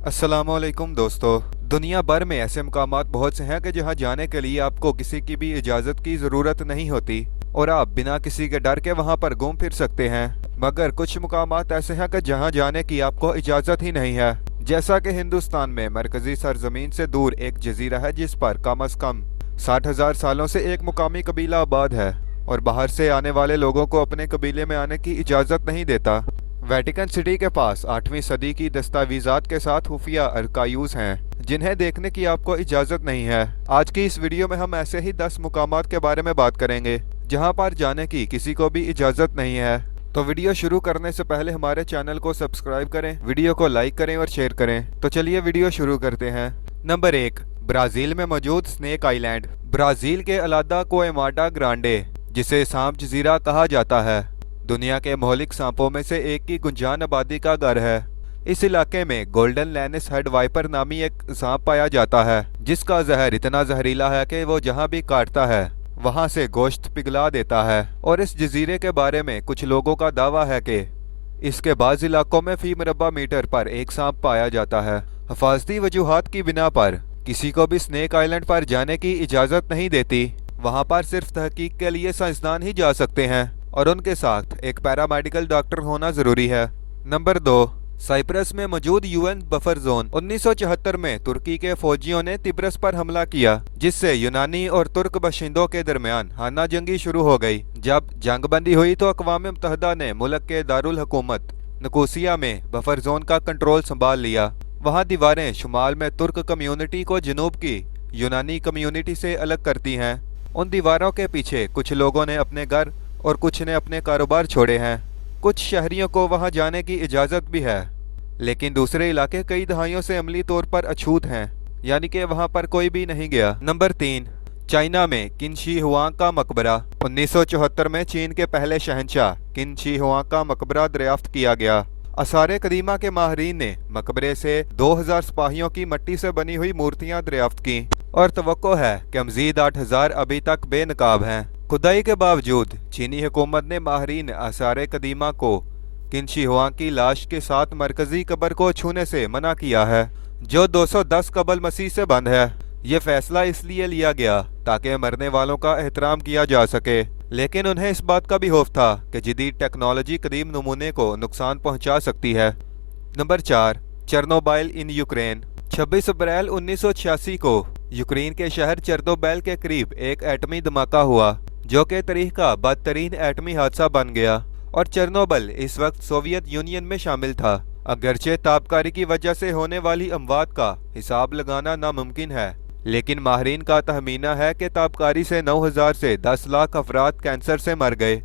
अस्सलामुअलैकुम दोस्तों। दुनिया भर में ऐसे मुकामात बहुत से हैं कि जहां जाने के लिए आपको किसी की भी इजाज़त की ज़रूरत नहीं होती और आप बिना किसी के डर के वहां पर घूम फिर सकते हैं। मगर कुछ मुकामात ऐसे हैं कि जहां जाने की आपको इजाज़त ही नहीं है। जैसा कि हिंदुस्तान में मरकज़ी सरजमीन से दूर एक जजीरा है जिस पर कम अज़ कम 60,000 सालों से एक मुकामी कबीला आबाद है और बाहर से आने वाले लोगों को अपने कबीले में आने की इजाज़त नहीं देता। वेटिकन सिटी के पास 8वीं सदी की दस्तावेज़ात के साथ खुफिया अर्कायूज़ हैं जिन्हें देखने की आपको इजाज़त नहीं है। आज की इस वीडियो में हम ऐसे ही 10 मुकामात के बारे में बात करेंगे जहां पर जाने की किसी को भी इजाज़त नहीं है। तो वीडियो शुरू करने से पहले हमारे चैनल को सब्सक्राइब करें, वीडियो को लाइक करें और शेयर करें। तो चलिए वीडियो शुरू करते हैं। नंबर 1, ब्राज़ील में मौजूद स्नेक आइलैंड। ब्राज़ील के अलादा कोएमाडा ग्रांडे, जिसे सांप जजीरा कहा जाता है, दुनिया के मौलिक सांपों में से एक की गुंजान आबादी का घर है। इस इलाके में गोल्डन लैनिस हेड वाइपर नामी एक सांप पाया जाता है जिसका जहर इतना जहरीला है कि वो जहां भी काटता है वहां से गोश्त पिघला देता है। और इस जजीरे के बारे में कुछ लोगों का दावा है कि इसके बाज़ इलाकों में फी मुरब्बा मीटर पर एक सांप पाया जाता है। हिफाजती वजूहात की बिना पर किसी को भी स्नेक आइलैंड पर जाने की इजाज़त नहीं देती। वहाँ पर सिर्फ तहकीक के लिए साइंसदान ही जा सकते हैं और उनके साथ एक पैरामेडिकल डॉक्टर होना ज़रूरी है। नंबर 2, साइप्रस में मौजूद यूएन बफर जोन। 1974 में तुर्की के फौजियों ने तिब्रस पर हमला किया जिससे यूनानी और तुर्क बाशिंदों के दरमियान हाना जंगी शुरू हो गई। जब जंग बंदी हुई तो अक़वाम मुत्तहिदा ने मुल्क के दारुल हुकूमत निकोसिया में बफर जोन का कंट्रोल संभाल लिया। वहाँ दीवारें शुमाल में तुर्क कम्यूनिटी को जनूब की यूनानी कम्यूनिटी से अलग करती हैं। उन दीवारों के पीछे कुछ लोगों ने अपने घर और कुछ ने अपने कारोबार छोड़े हैं। कुछ शहरियों को वहां जाने की इजाज़त भी है लेकिन दूसरे इलाके कई दहाइयों से अमली तौर पर अछूत हैं, यानी कि वहां पर कोई भी नहीं गया। नंबर 3, चाइना में किन शी हुआंग का मकबरा। 1974 में चीन के पहले शहंशाह किन शी हुआंग का मकबरा दरियाफ्त किया गया। आसारे कदीमा के माहरीन ने मकबरे से 2000 सिपाहियों की मिट्टी से बनी हुई मूर्तियां दरियाफ्त की और तवक्को है कि मजीद 8000 अभी तक बेनकाब हैं। खुदाई के बावजूद चीनी हुकूमत ने माहरीन आसारे कदीमा को किन शी हुआंग की लाश के साथ मरकजी कब्र को छूने से मना किया है जो 210 कबल मसीह से बंद है। ये फैसला इसलिए लिया गया ताकि मरने वालों का एहतराम किया जा सके, लेकिन उन्हें इस बात का भी खौफ था कि जदीद टेक्नोलॉजी कदीम नमूने को नुकसान पहुंचा सकती है। Number 4, Chernobyl in Ukraine. 26 अप्रैल 1986 को यूक्रेन के शहर चेरनोबिल के करीब एक एटमी धमाका हुआ जो कि तारीख का बदतरीन एटमी हादसा बन गया और चेरनोबिल इस वक्त सोवियत यूनियन में शामिल था। अगरचे ताबकारी की वजह से होने वाली अमवात का हिसाब लगाना नामुमकिन है, लेकिन माहरीन का तहमीना है कि ताबकारी से 9000 से 10 लाख अफराद कैंसर से मर गए।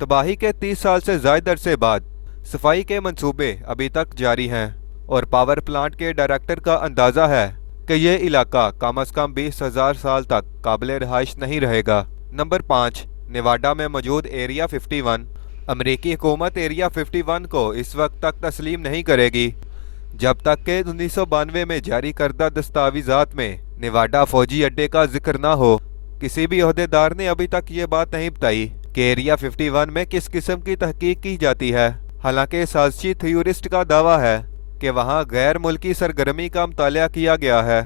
तबाही के 30 साल से ज़ायद अरसे बाद सफाई के मंसूबे अभी तक जारी हैं और पावर प्लांट के डायरेक्टर का अंदाज़ा है कि यह इलाका कम अज़ कम 20,000 साल तक काबिल रहाइश नहीं रहेगा। नंबर 5, नेवाडा में मौजूद एरिया 51। अमरीकी हुकूमत एरिया 51 को इस वक्त तक तस्लीम नहीं करेगी जब तक कि 1992 में जारी करदा दस्तावेज़ात में नेवाडा फौजी अड्डे का जिक्र ना हो। किसी भी ओहदेदार ने अभी तक ये बात नहीं बताई कि एरिया 51 में किस किस्म की तहकीक की जाती है। हालांकि साजिशी थ्योरिस्ट का दावा है कि वहाँ गैर मुल्की सरगर्मी का मुतालिया किया गया है।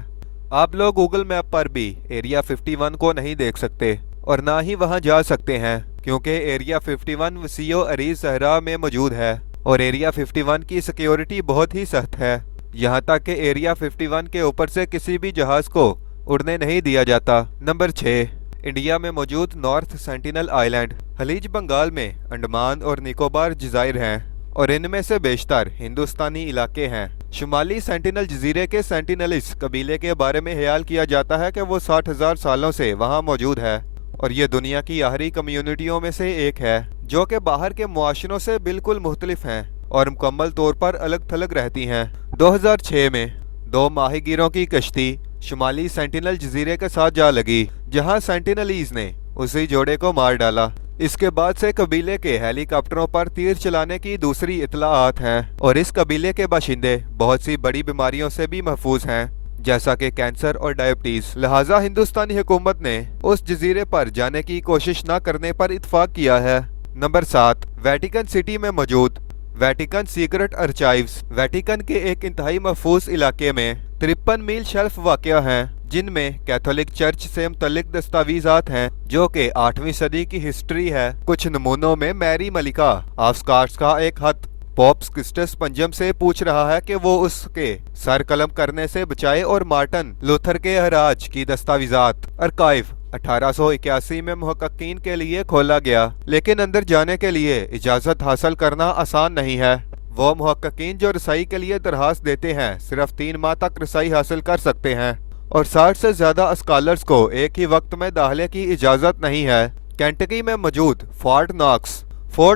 आप लोग गूगल मैप पर भी एरिया 51 को नहीं देख सकते और ना ही वहां जा सकते हैं क्योंकि एरिया 51 वसीओ अरीज सहरा में मौजूद है और एरिया 51 की सिक्योरिटी बहुत ही सख्त है। यहां तक कि एरिया 51 के ऊपर से किसी भी जहाज को उड़ने नहीं दिया जाता। नंबर 6, इंडिया में मौजूद नॉर्थ सेंटिनल आइलैंड। खलीज बंगाल में अंडमान और निकोबार जज़ाइर हैं और इनमें से बेशतर हिंदुस्तानी इलाके हैं। शुमाली सेंटिनल जजीरे के सेंटिनलिस कबीले के बारे में ख्याल किया जाता है कि वो 60,000 सालों से वहाँ मौजूद है और ये दुनिया की आखिरी कम्यूनिटियों में से एक है जो कि बाहर के मुआशरों से बिल्कुल मुख्तलिफ हैं और मुकम्मल तौर पर अलग थलग रहती हैं। 2006 में 2 माहीगीरों की कश्ती शुमाली सेंटिनल जजीरे के साथ जा लगी जहाँ सेंटिनलीज ने उसी जोड़े को मार डाला। इसके बाद से कबीले के हेलीकॉप्टरों पर तीर चलाने की दूसरी इतलाआत हैं और इस कबीले के बाशिंदे बहुत सी बड़ी बीमारियों से भी महफूज हैं जैसा कि कैंसर और डायबिटीज। लिहाजा हिंदुस्तानी हुकूमत ने उस जजीरे पर जाने की कोशिश न करने पर इत्फाक किया है। नंबर 7, वेटिकन सिटी में मौजूद वेटिकन सीक्रेट आर्काइव्स वेटिकन के एक इंतहाई महफूज इलाके में 53 मील शेल्फ वाक़या हैं, जिनमें कैथोलिक चर्च से मुतल्लिक दस्तावेज़ात हैं जो कि 8वीं सदी की हिस्ट्री है। कुछ नमूनों में मैरी मलिका ऑस्कार्स का एक खत पॉप सिक्सटस पंजम से पूछ रहा है कि वो उसके सर कलम करने से बचाए, और मार्टिन लूथर के हराज की दस्तावेज़ात आर्काइव 1881 में मुहक्किकीन के लिए खोला गया, लेकिन अंदर जाने के लिए इजाज़त हासिल करना आसान नहीं है। वो मुहक्किकीन जो रसाई के लिए दरखास्त देते हैं सिर्फ 3 माह तक रसाई हासिल कर सकते हैं, और 60 से ज़्यादा स्कॉलर्स को एक ही वक्त में दाखिले की इजाज़त नहीं है। केंटकी में मौजूद फोर्ट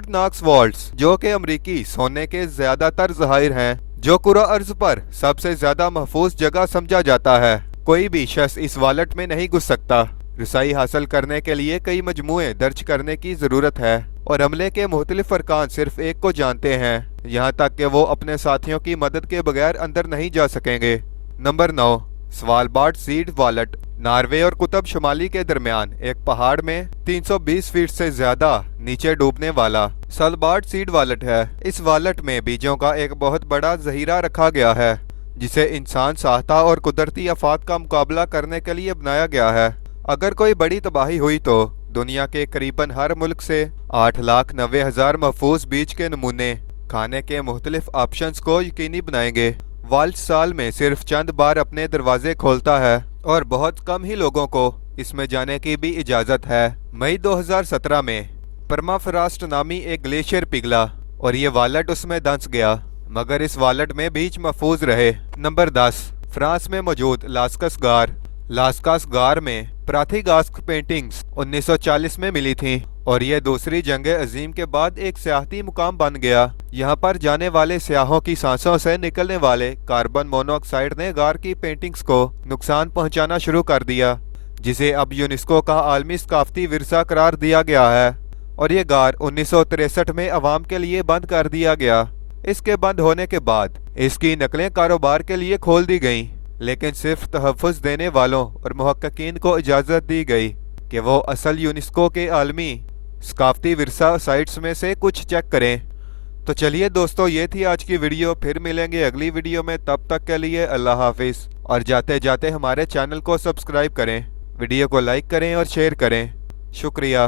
नॉक्स वॉल्ट्स, जो कि अमरीकी सोने के ज़्यादातर ज़खायर हैं, जो कुरा अर्ज पर सबसे ज़्यादा महफूज जगह समझा जाता है। कोई भी शख्स इस वॉलेट में नहीं घुस सकता। रसाई हासिल करने के लिए कई मजमूए दर्ज करने की ज़रूरत है, और अमले के मुख्तलिफ अरकान सिर्फ एक को जानते हैं, यहाँ तक कि वो अपने साथियों की मदद के बगैर अंदर नहीं जा सकेंगे। Number 9, Svalbard seed wallet. Norway और कुतुब शुमाली के दरमियान एक पहाड़ में 320 फीट से ज्यादा नीचे डूबने वाला स्वालबार्ड सीड वॉलेट है। इस वॉलेट में बीजों का एक बहुत बड़ा जहीरा रखा गया है, जिसे इंसान साहता और कुदरती आफात का मुकाबला करने के लिए बनाया गया है। अगर कोई बड़ी तबाही हुई तो दुनिया के करीबन हर मुल्क से 8,90,000 महफूज बीज के नमूने खाने के मुख्तलिफ ऑप्शंस को यकीनी बनाएंगे। वाल्ट साल में सिर्फ चंद बार अपने दरवाजे खोलता है, और बहुत कम ही लोगों को इसमें जाने की भी इजाज़त है। मई 2017 में परमाफ्रॉस्ट नामी एक ग्लेशियर पिघला और ये वॉलेट उसमें धंस गया, मगर इस वॉलेट में बीज महफूज रहे। नंबर 10, फ्रांस में मौजूद लास्कास गार में प्राथिगास्क पेंटिंग्स 1940 में मिली थी, और ये दूसरी जंग अजीम के बाद एक सियाहती मुकाम बन गया। यहाँ पर जाने वाले सियाहों की सांसों से निकलने वाले कार्बन मोनोऑक्साइड ने गार की पेंटिंग्स को नुकसान पहुँचाना शुरू कर दिया, जिसे अब यूनेस्को का आलमी सकाफती विरसा करार दिया गया है, और ये गार 1963 में अवाम के लिए बंद कर दिया गया। इसके बंद होने के बाद इसकी नकलें कारोबार के लिए खोल दी गईं, लेकिन सिर्फ तहफ़्फ़ुज़ देने वालों और मुहक्किकीन को इजाज़त दी गई कि वो असल यूनेस्को के आलमी सकाफती विरसा साइट्स में से कुछ चेक करें। तो चलिए दोस्तों, ये थी आज की वीडियो। फिर मिलेंगे अगली वीडियो में, तब तक के लिए अल्लाह हाफिज़। और जाते जाते हमारे चैनल को सब्सक्राइब करें, वीडियो को लाइक करें और शेयर करें। शुक्रिया।